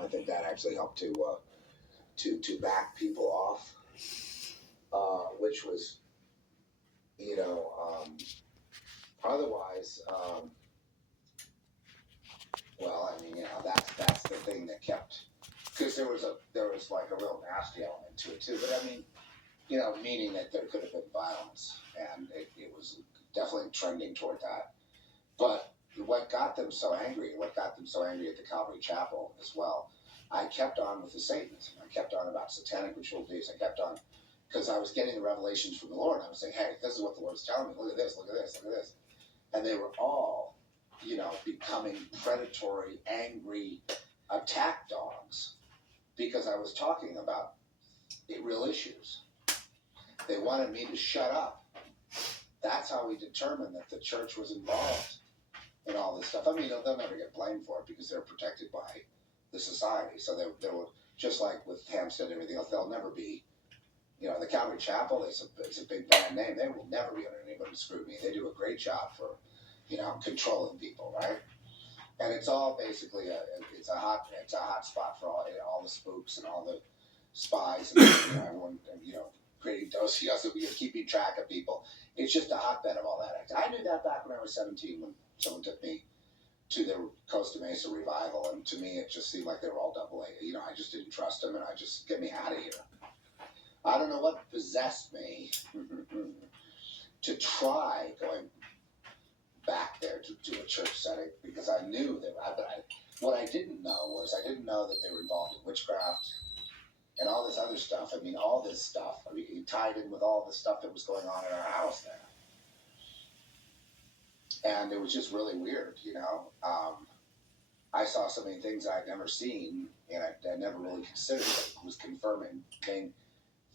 I think that actually helped to back people off, which was, otherwise, well, I mean, that's the thing that kept, because there was like a real nasty element to it too. But I mean, meaning that there could have been violence, and it was definitely trending toward that. But what got them so angry at the Calvary Chapel as well, I kept on with the Satanism. I kept on about satanic ritual beliefs. I kept on, because I was getting the revelations from the Lord. I was saying, hey, this is what the Lord's telling me. Look at this, look at this, look at this. And they were all, becoming predatory, angry attack dogs because I was talking about real issues. They wanted me to shut up. That's how we determined that the church was involved in all this stuff. I mean, they'll never get blamed for it because they're protected by the society. So they were, just like with Hampstead and everything else, they'll never be, the Calvary Chapel, it's a big brand name. They will never be under anybody's scrutiny. They do a great job for, controlling people, right? And it's all basically it's a hot spot for all the spooks and all the spies and everyone, creating dossiers and keeping track of people. It's just a hotbed of all that. I knew that back when I was 17 when someone took me to the Costa Mesa revival, and to me it just seemed like they were all double A. I just didn't trust them, and I just, get me out of here. I don't know what possessed me to try going back there to a church setting, because I knew that. What I didn't know that they were involved in witchcraft and all this other stuff. I mean, all this stuff. I mean, it tied in with all the stuff that was going on in our house there, and it was just really weird. I saw so many things I'd never seen, and I never really considered it. It was confirming.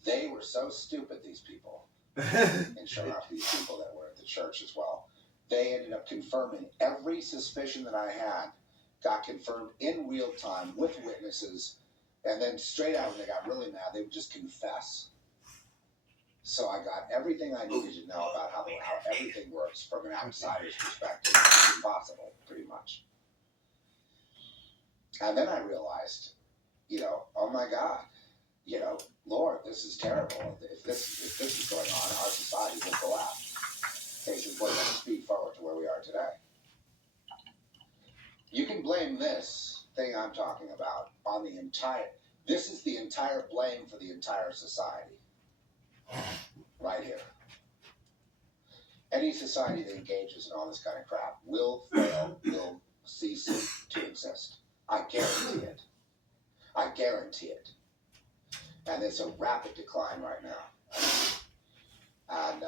They were so stupid, these people, and sure enough, these people that were at the church as well. They ended up confirming every suspicion that I had, got confirmed in real time with witnesses, and then straight out when they got really mad, they would just confess. So I got everything I needed to know about how everything works from an outsider's perspective. It's impossible, pretty much. And then I realized, oh my God, Lord, this is terrible. If this is going on, our society will collapse. Basically, let's speed forward to where we are today. You can blame this thing I'm talking about on the entire. This is the entire blame for the entire society. Right here. Any society that engages in all this kind of crap will fail, will cease to exist. I guarantee it. I guarantee it. And it's a rapid decline right now. And,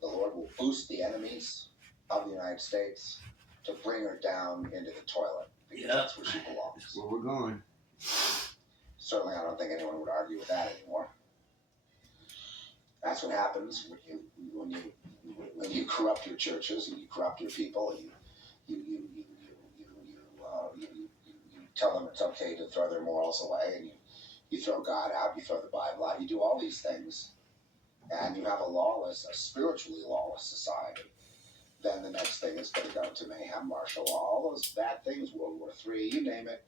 the Lord will boost the enemies of the United States to bring her down into the toilet, because that's where she belongs. That's where we're going. Certainly, I don't think anyone would argue with that anymore. That's what happens when you corrupt your churches and you corrupt your people, and you tell them it's okay to throw their morals away, and you throw God out, you throw the Bible out, you do all these things, and you have a spiritually lawless society. Then the next thing is going to go to mayhem, martial law, all those bad things, World War III, you name it,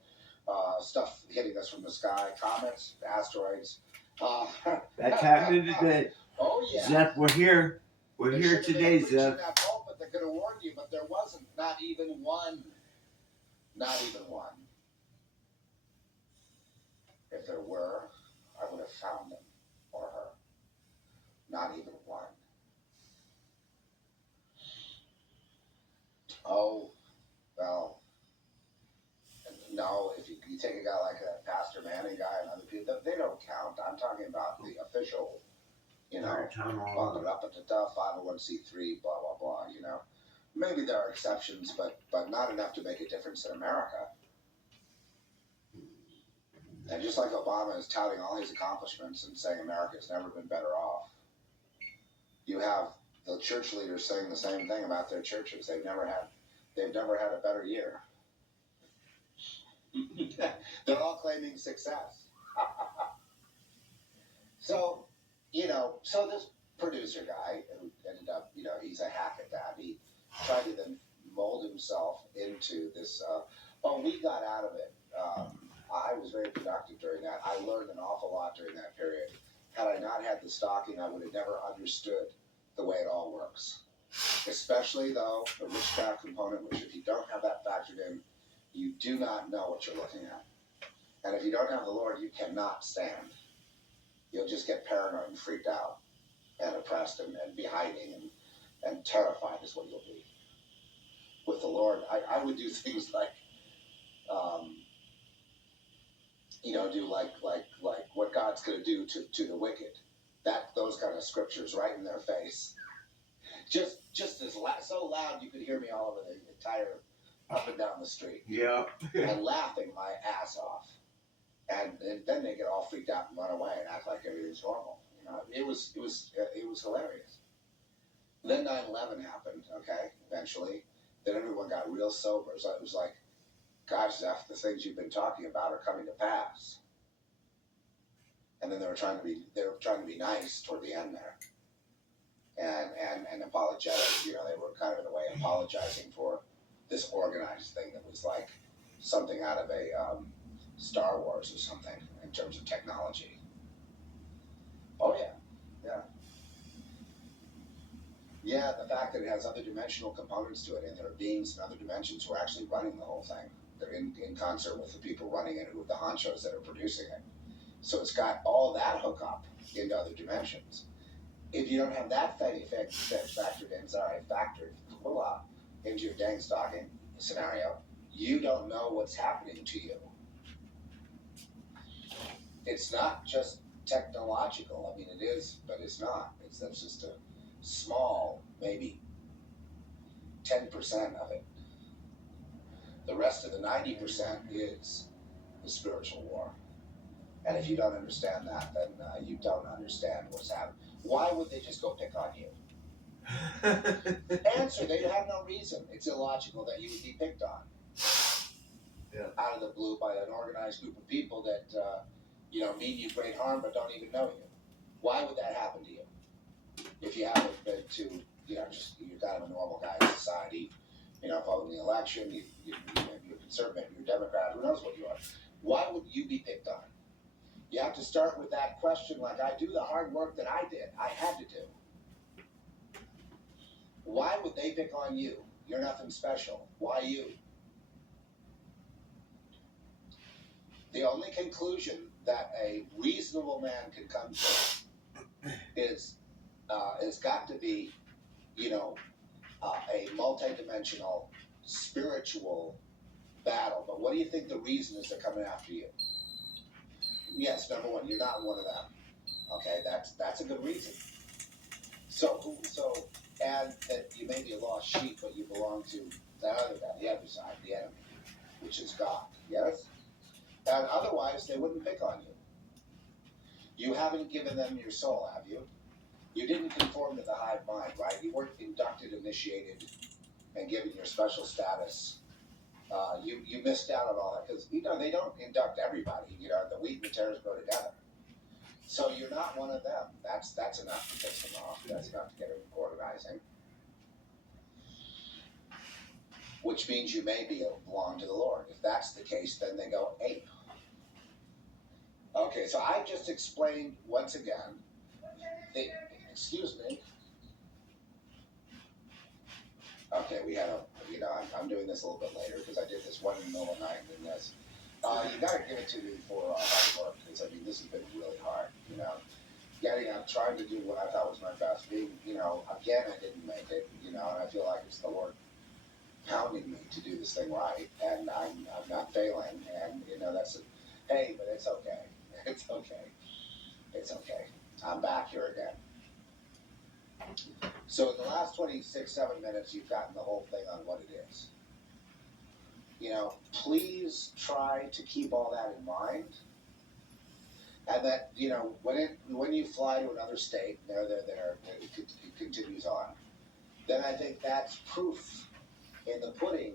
stuff hitting us from the sky, comets, asteroids. That's happening today. Oh, yeah. Zeph, we're here. We're here today, Zeph. That pulpit that could have warned you, but there wasn't. Not even one. Not even one. If there were, I would have found them or her. Not even one. Oh, well, no, if you take a guy like that Pastor Manning guy and other people, they don't count. I'm talking about the official, bump it up at the 501c3, blah, blah, blah, Maybe there are exceptions, but not enough to make a difference in America. And just like Obama is touting all his accomplishments and saying America's never been better off, you have the church leaders saying the same thing about their churches. They've never had a better year. They're all claiming success. So this producer guy who ended up, he's a hack at that. He tried to then mold himself into this. We got out of it. productive during that. I learned an awful lot during that period. Had I not had the stalking, I would have never understood the way it all works. Especially, though, the witchcraft component, which if you don't have that factored in, you do not know what you're looking at. And if you don't have the Lord, you cannot stand. You'll just get paranoid and freaked out and oppressed and be hiding and terrified is what you'll be. With the Lord, I would do things like, do like what God's going to do to the wicked. Those kind of scriptures right in their face. Just as so loud you could hear me all over the entire up and down the street. Yeah. And laughing my ass off. And then they get all freaked out and run away and act like everything's normal. It was hilarious. Then 9/11 happened. Okay, eventually. Then everyone got real sober. So it was like, gosh, Zeph, the things you've been talking about are coming to pass. And then they were trying to be nice toward the end there. And apologetic. They were kind of in a way apologizing for this organized thing that was like something out of a Star Wars or something in terms of technology. Oh yeah. Yeah, the fact that it has other dimensional components to it, and there are beings in other dimensions who are actually running the whole thing. They're in concert with the people running it, with the honchos that are producing it. So it's got all that hookup into other dimensions. If you don't have that factored into your dang stalking scenario, you don't know what's happening to you. It's not just technological. I mean, it is, but it's not. That's just a small, maybe 10% of it. The rest of the 90% is the spiritual war. And if you don't understand that, then you don't understand what's happening. Why would they just go pick on you? Answer, they have no reason. It's illogical that you would be picked on. Yeah. Out of the blue by an organized group of people that, mean you great harm but don't even know you. Why would that happen to you? If you haven't been to, you're kind of a normal guy in society, following the election, you're conservative, you're Democrat, who knows what you are. Why would you be picked on? You have to start with that question, like I do the hard work that I did, I had to do. Why would they pick on you? You're nothing special. Why you? The only conclusion that a reasonable man can come to is it's got to be, a multidimensional spiritual battle. But what do you think the reason is they're coming after you? Yes, number one, you're not one of them. Okay, that's a good reason. So, and that you may be a lost sheep, but you belong to that other guy, the other side, the enemy, which is God. Yes? And otherwise, they wouldn't pick on you. You haven't given them your soul, have you? You didn't conform to the hive mind, right? You weren't inducted, initiated, and given your special status. You missed out on all that because they don't induct everybody. The wheat and the tares grow together. So you're not one of them. That's enough to piss them off. That's enough to get them organizing. Which means you may belong to the Lord. If that's the case, then they go ape. Okay, so I just explained once again. Excuse me. Okay, we had I'm doing this a little bit later because I did this one in the middle of the night and then this. You got to give it to me for hard work because this has been really hard. I'm trying to do what I thought was my best. Again, I didn't make it. And I feel like it's the Lord pounding me to do this thing right, and I'm not failing. And that's it. Hey, but it's okay. It's okay. It's okay. I'm back here again. So in the last 7 minutes, you've gotten the whole thing on what it is. Please try to keep all that in mind. And that, when you fly to another state, they're there, it continues on. Then I think that's proof in the pudding.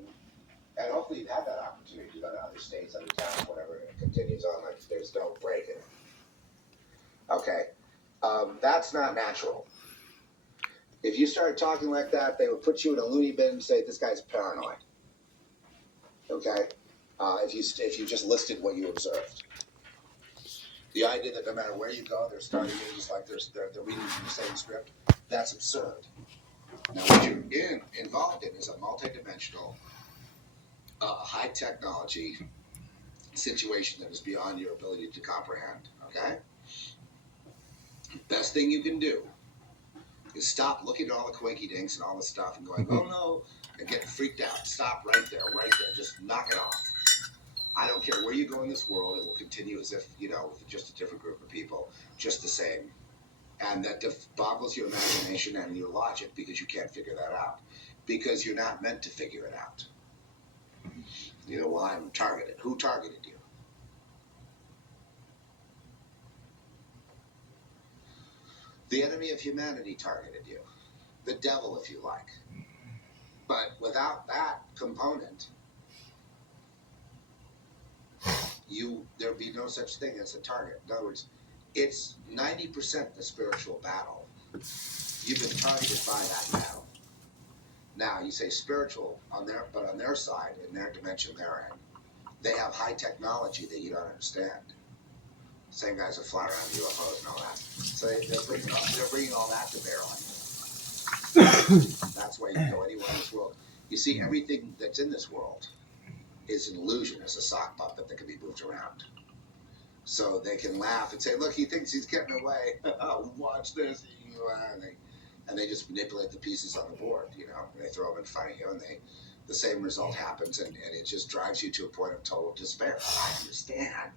And hopefully you've had that opportunity to go to other states, other towns, whatever. It continues on like there's no break in it. Okay. That's not natural. If you started talking like that, they would put you in a loony bin and say, this guy's paranoid. Okay? If you just listed what you observed. The idea that no matter where you go, they're starting you just like they're reading from the same script, that's absurd. Now, what you're involved in is a multidimensional, high technology situation that is beyond your ability to comprehend. Okay? Best thing you can do is stop looking at all the quinky dinks and all the stuff and going, oh no, and getting freaked out. Stop right there, right there. Just knock it off. I don't care where you go in this world, it will continue as if, with just a different group of people, just the same. And that boggles your imagination and your logic because you can't figure that out. Because you're not meant to figure it out. Well, I'm targeted. Who targeted you? The enemy of humanity targeted you. The devil, if you like. But without that component, there'd be no such thing as a target. In other words, it's 90% the spiritual battle. You've been targeted by that battle. Now, you say spiritual but on their side, in their dimension they're in, they have high technology that you don't understand. Same guys that fly around UFOs and all that. So they're bringing all that to bear on you. That's why you can go anywhere in this world. You see, everything that's in this world is an illusion. It's a sock puppet that can be moved around. So they can laugh and say, look, he thinks he's getting away. Watch this. And they just manipulate the pieces on the board, and they throw them in front of you, and the same result happens, and it just drives you to a point of total despair. I understand.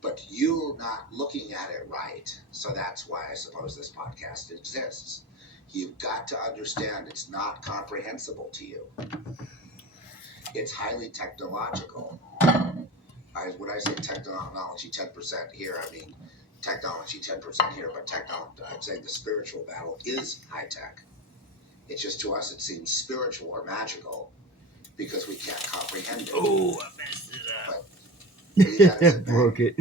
But you're not looking at it right. So that's why I suppose this podcast exists. You've got to understand it's not comprehensible to you. It's highly technological. When I say technology 10% here, I mean technology 10% here, but I'm saying the spiritual battle is high tech. It's just to us it seems spiritual or magical because we can't comprehend it. Oh, I messed it up. But broke it.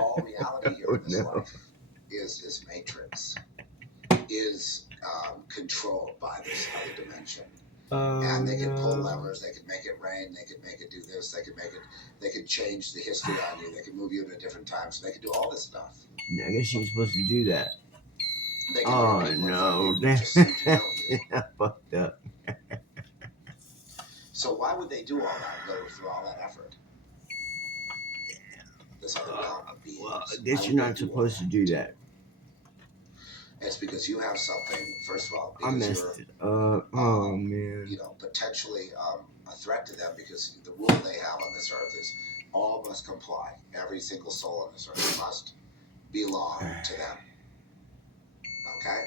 All reality here in this life is this matrix, is controlled by this other dimension. And they can pull levers, they can make it rain, they can make it do this, they can change the history on you, they can move you into different times, they can do all this stuff. I guess you're supposed to do that. They can no. just seem to know you. I fucked up. So why would they do all that, go through all that effort? This other realm of beings. Well, I guess you're not supposed to do that. It's because you have something, first of all, I because messed it up. Oh, man. Potentially a threat to them because the rule they have on this earth is all must comply. Every single soul on this earth must belong to them. Okay?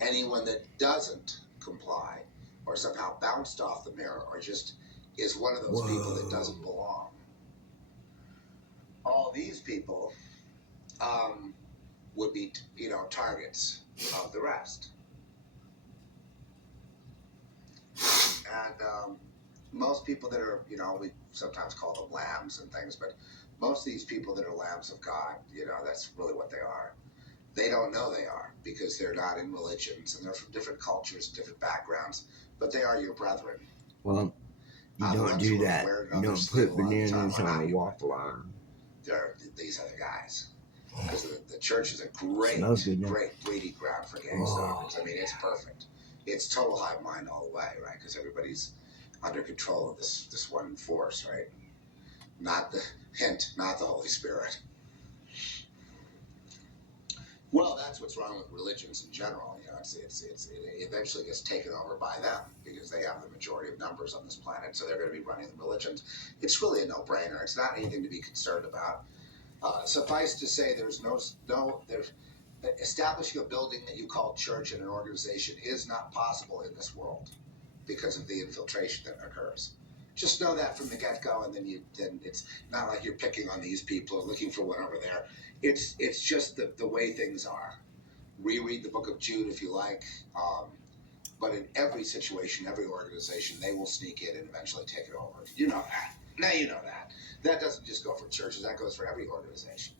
Anyone that doesn't comply or somehow bounced off the mirror or just is one of those people that doesn't belong. All these people would be, targets of the rest. And most people that are, we sometimes call them lambs and things, but most of these people that are lambs of God, that's really what they are. They don't know they are because they're not in religions and they're from different cultures, different backgrounds, but they are your brethren. Well, you don't do that. You don't put bananas on a waffle iron. These are the guys. Because the church is a great breeding ground for gangsters. I mean, it's perfect. It's total hive mind all the way, right? Because everybody's under control of this one force, right? Not the Holy Spirit. Well, that's what's wrong with religions in general. It eventually gets taken over by them because they have the majority of numbers on this planet, so they're going to be running the religions. It's really a no-brainer. It's not anything to be concerned about. Suffice to say, there's establishing a building that you call church and an organization is not possible in this world because of the infiltration that occurs. Just know that from the get-go, and then it's not like you're picking on these people or looking for one over there. It's just the way things are. Reread the book of Jude if you like, but in every situation, every organization, they will sneak in and eventually take it over. You know that. Now you know that. That doesn't just go for churches, that goes for every organization.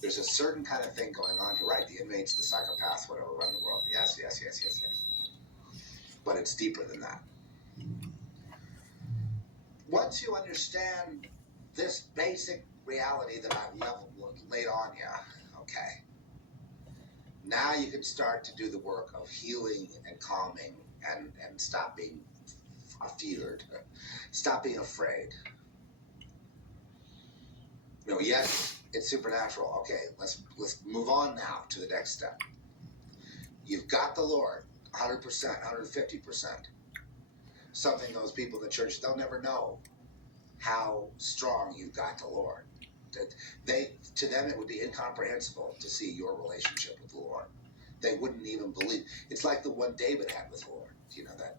There's a certain kind of thing going on. You're right, the inmates, the psychopaths, whatever, run the world. Yes. But it's deeper than that. Once you understand this basic reality that I've laid on you, okay, now you can start to do the work of healing and calming and stop being feared, stop being afraid. Yes, it's supernatural. Okay, let's move on now to the next step. You've got the Lord, 100%, 150%. Something those people in the church, they'll never know how strong you've got the Lord. To them, it would be incomprehensible to see your relationship with the Lord. They wouldn't even believe. It's like the one David had with the Lord. That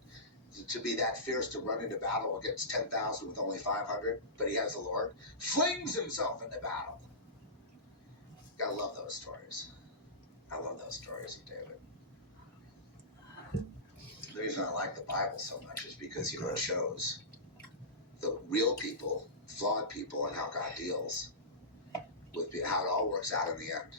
to be that fierce to run into battle against 10,000 with only 500, but he has the Lord, flings himself into battle. Gotta love those stories. I love those stories of David. The reason I like the Bible so much is because it shows the real people, flawed people, and how God deals with how it all works out in the end.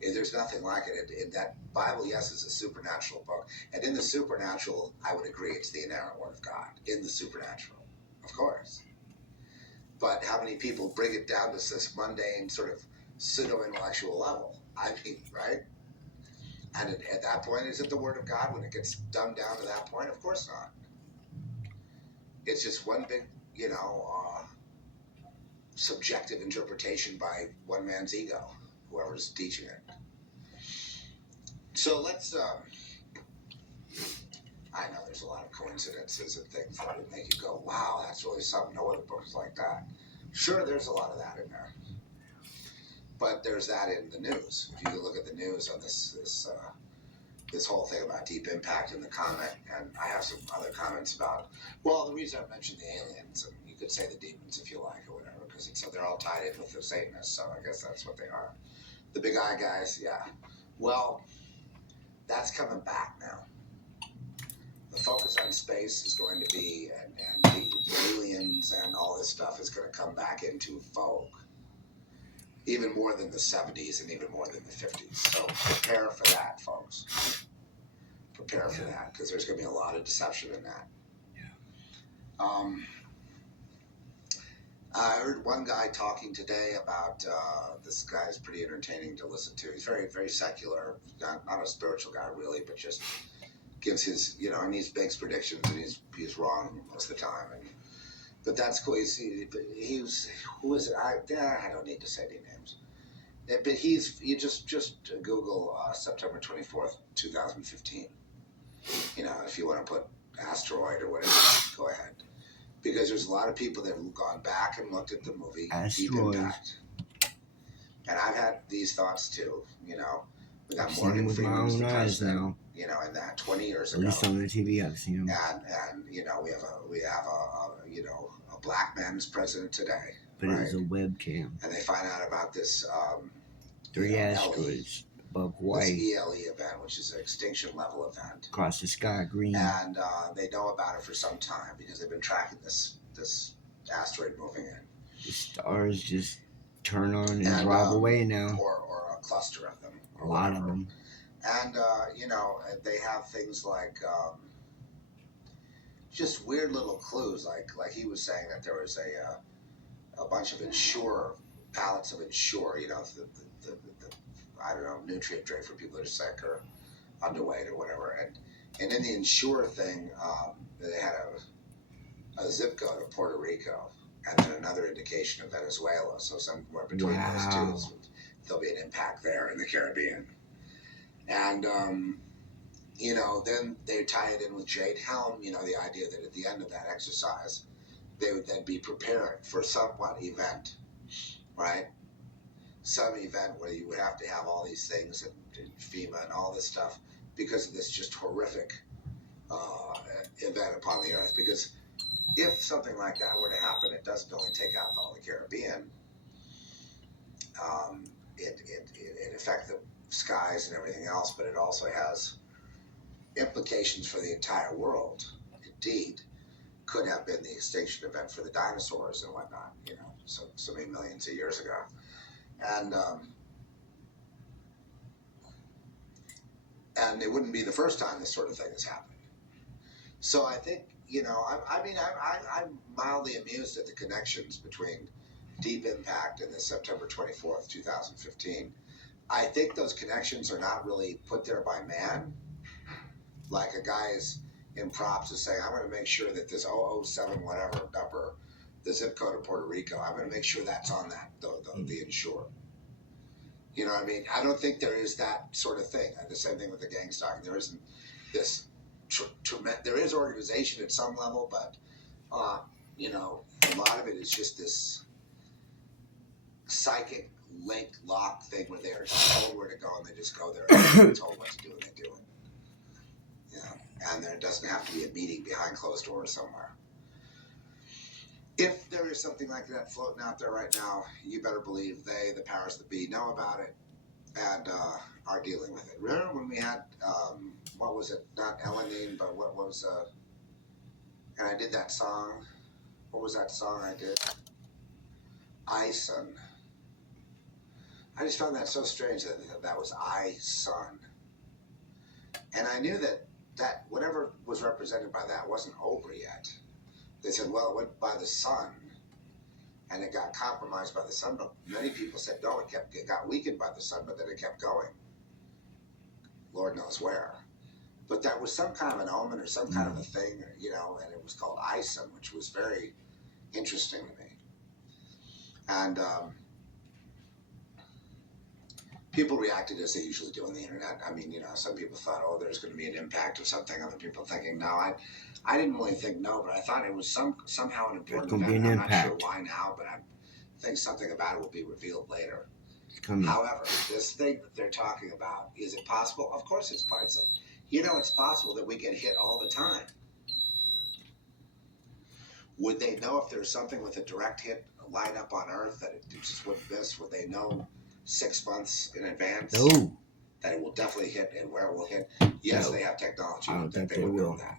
There's nothing like it. In that Bible, yes, is a supernatural book, and in the supernatural, I would agree it's the inerrant Word of God. In the supernatural, of course. But how many people bring it down to this mundane sort of pseudo-intellectual level? I mean, right? And at that point, is it the Word of God when it gets dumbed down to that point? Of course not. It's just one big, subjective interpretation by one man's ego, whoever's teaching it. So let's, I know there's a lot of coincidences and things that would make you go, wow, that's really something. No other book is like that. Sure, there's a lot of that in there. But there's that in the news. If you look at the news on this whole thing about Deep Impact in the comment, and I have some other comments about, the reason I mentioned the aliens, and you could say the demons if you like or whatever, because they're all tied in with the Satanists, so I guess that's what they are. The big eye guys, yeah. Well, that's coming back now. The focus on space is going to be, and the aliens and all this stuff is going to come back into vogue. Even more than the 70s and even more than the 50s. So prepare for that, folks. Prepare for that, because there's going to be a lot of deception in that. Yeah. I heard one guy talking today about, this guy's pretty entertaining to listen to. He's very, very secular, not a spiritual guy really, but just gives his, and he makes predictions, and he's wrong most of the time. But that's cool. Who is it? I don't need to say any names. But you just Google September 24th, 2015. If you want to put asteroid or whatever, go ahead. Because there's a lot of people that have gone back and looked at the movie Deep Impact. And I've had these thoughts too, We got Morgan Freeman as the president, in that 20 years ago. At least on the TV I've seen him. And we have a black man as president today. But right? It was a webcam. And they find out about this 3 asteroids above Hawaii. This ELE event, which is an extinction level event. Across the sky, green. And they know about it for some time because they've been tracking this asteroid moving in. The stars just turn on and drive away now. Or a cluster of them. A lot of them. And, they have things like just weird little clues. Like he was saying that there was a bunch of pallets of Ensure, the I don't know, nutrient drink for people that are sick or underweight or whatever. And in the Ensure thing, they had a zip code of Puerto Rico and then another indication of Venezuela. So somewhere between those two, there'll be an impact there in the Caribbean. And, then they tie it in with Jade Helm, the idea that at the end of that exercise, they would then be prepared for somewhat event, right? Some event where you would have to have all these things and FEMA and all this stuff because of this just horrific event upon the earth. Because if something like that were to happen, it doesn't only take out all the Caribbean. It affects the skies and everything else, but it also has implications for the entire world. Indeed, could have been the extinction event for the dinosaurs and whatnot, so many millions of years ago. And it wouldn't be the first time this sort of thing has happened. So I think, I'm mildly amused at the connections between deep impact in the September 24th, 2015. I think those connections are not really put there by man. Like a guy is in props is saying, I'm going to make sure that this 007 whatever number, the zip code of Puerto Rico, I'm going to make sure that's on that, the insure. You know what I mean? I don't think there is that sort of thing. The same thing with the gang stalking. There isn't this, there is organization at some level, but, you know, a lot of it is just this psychic link lock thing where they're told where to go and they just go there and they're told what to do and they do it. Yeah. And there doesn't have to be a meeting behind closed doors somewhere. If there is something like that floating out there right now, you better believe they, the powers that be, know about it and are dealing with it. Remember when we had, what was it? Not Elenine, but what was, and I did that song. What was that song I did? Ison. I just found that so strange that was I-Son. And I knew that whatever was represented by that wasn't over yet. They said, well, it went by the sun, and it got compromised by the sun. But many people said, no, it got weakened by the sun, but then it kept going. Lord knows where. But that was some kind of an omen or some kind of a thing, you know, and it was called Ison, which was very interesting to me. And people reacted as they usually do on the internet. I mean, you know, some people thought, oh, there's going to be an impact of something. Other people thinking, no, I didn't really think no, but I thought it was somehow an important event. I'm not sure why now, but I think something about it will be revealed later. However, this thing that they're talking about, is it possible? Of course it's possible. You know, it's possible that we get hit all the time. Would they know if there's something with a direct hit line up on Earth that it just wouldn't miss? Would they know 6 months in advance that it will definitely hit and where it will hit? Yes, they have technology. I don't think they will. Know that.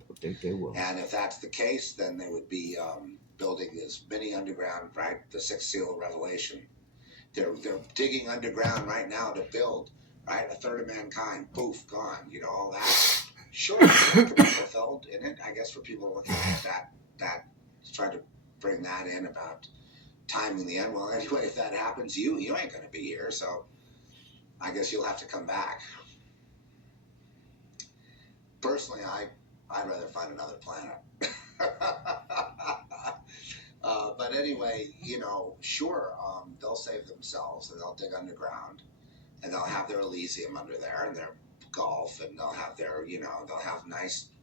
I don't think they will. And if that's the case, then they would be building this mini underground, right? The sixth seal of Revelation. They're digging underground right now to build, right? A third of mankind, poof, gone. You know, all that. Sure, that could be fulfilled in it. I guess for people looking at that trying to bring that in about timing the end. Well, anyway, if that happens, you ain't going to be here, so I guess you'll have to come back. Personally, I'd rather find another planet. But anyway, you know, sure, they'll save themselves and they'll dig underground and they'll have their Elysium under there and their golf and they'll have their, you know, they'll have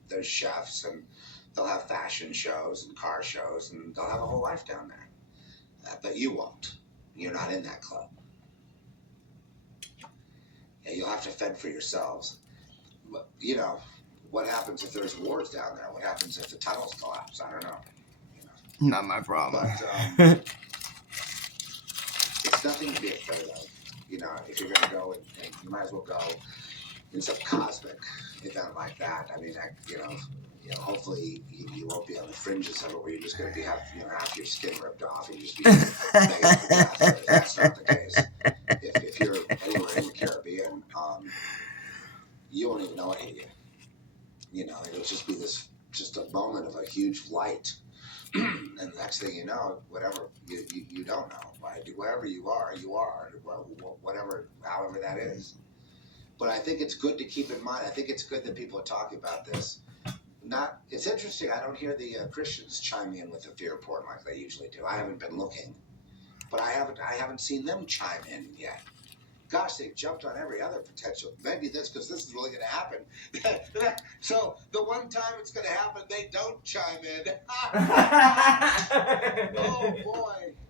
their chefs and they'll have fashion shows and car shows and they'll have a whole life down there. But you won't. You're not in that club. Yeah, you'll have to fend for yourselves. But, you know, what happens if there's wars down there? What happens if the tunnels collapse? I don't know. Not my problem. But it's nothing to be afraid of. You know, if you're going to go, and you might as well go in some cosmic event like that. I mean, you know, hopefully you won't be on the fringes of it where you're just going to have half your skin ripped off and you just be begging for gas. That's not the case. If you're anywhere in the Caribbean, you won't even know what hit you. You know, it'll just be just a moment of a huge light. And the next thing you know, whatever, you don't know, right? Wherever you are, whatever, however that is. But I think it's good to keep in mind, I think it's good that people are talking about this. It's interesting, I don't hear the Christians chime in with the fear porn like they usually do. I haven't been looking, but I haven't seen them chime in yet. Gosh, they've jumped on every other potential. Maybe because this is really going to happen. So the one time it's going to happen, they don't chime in.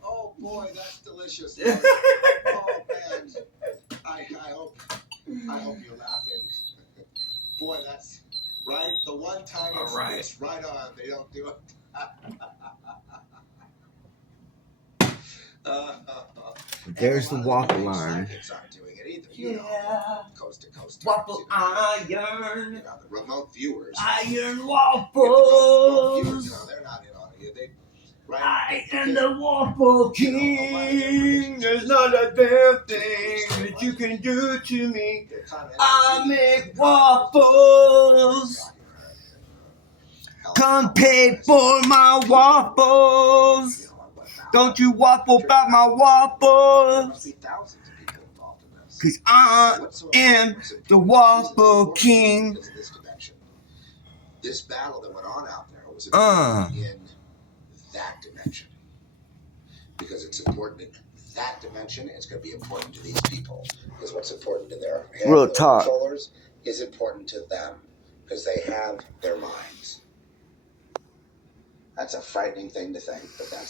Oh boy, that's delicious. Oh man, I hope you're laughing. Boy, that's right. The one time it's right on, they don't do it. There's the waffle line. Aren't doing it either. You know, coast to coast. Waffle iron. You know, the remote viewers. Iron Waffles. waffles. No, they're not in on it. I am the waffle king. There's not a damn thing that you can do to me. I make waffles. Come pay for my waffles. Don't you waffle about my waffles. There must be thousands of people involved in this. 'Cause I am the waffle king. Because of this dimension. This battle that went on out there was important in that dimension. Because it's important in that dimension, it's going to be important to these people. Because what's important to their controllers is important to them. Because they have their minds. That's a frightening thing to think, but that's